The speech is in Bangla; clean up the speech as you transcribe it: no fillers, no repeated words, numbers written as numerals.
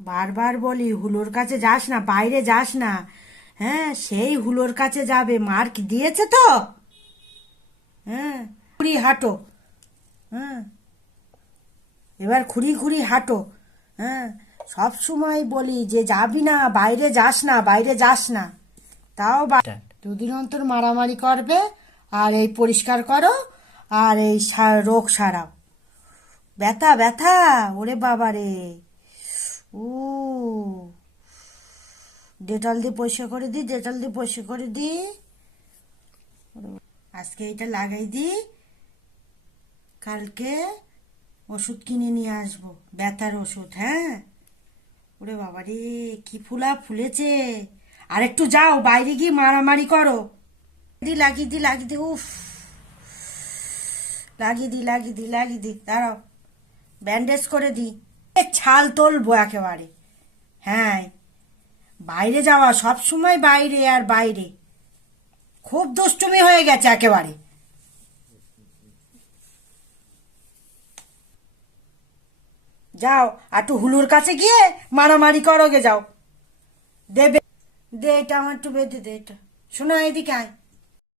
বারবার বলি হুলোর কাছে যাস না, বাইরে যাস না। হ্যাঁ, সেই হুলোর কাছে যাবে, মার্ক দিয়েছে তো। হ্যাঁ, খুঁড়ি হাঁটো। হ্যাঁ, এবার খুঁড়ি খুঁড়ি হাঁটো। হ্যাঁ, সব সময় বলি যে যাবি না, বাইরে যাস না, বাইরে যাস না। তাও দুদিন অন্তর মারামারি করবে। আর এই পরিষ্কার করো, আর এই রোগ সারাও। ব্যথা ব্যথা, ওরে বাবা রে। উ ডেটল দিয়ে পরিষ্কার করে দি, ডেটল দিয়ে পরিষ্কার করে দি। আজকে এটা লাগাই দি, কালকে ওষুধ কিনে নিয়ে আসবো, ব্যথার ওষুধ। হ্যাঁ, ওরে বাবা রে, কি ফুলা ফুলেছে। আর একটু যাও বাইরে গিয়ে মারামারি করো। দি লাগিয়ে দি, লাগিয়ে দি, উফ, লাগিয়ে দি, লাগিয়ে দি, লাগিয়ে দি, দাঁড়াও, ব্যান্ডেজ করে দি। ছাল তোলবো একেবারে। হ্যাঁ, বাইরে যাওয়া, সব সময় বাইরে আর বাইরে, খুব দুষ্টুমি হয়ে গেছে একেবারে। যাও, একটু হুলুর কাছে গিয়ে মারামারি করো গে, যাও। দেবে, দে এটা আমার, একটু বেঁধে দে এটা। শোনো, এদিকে আয়।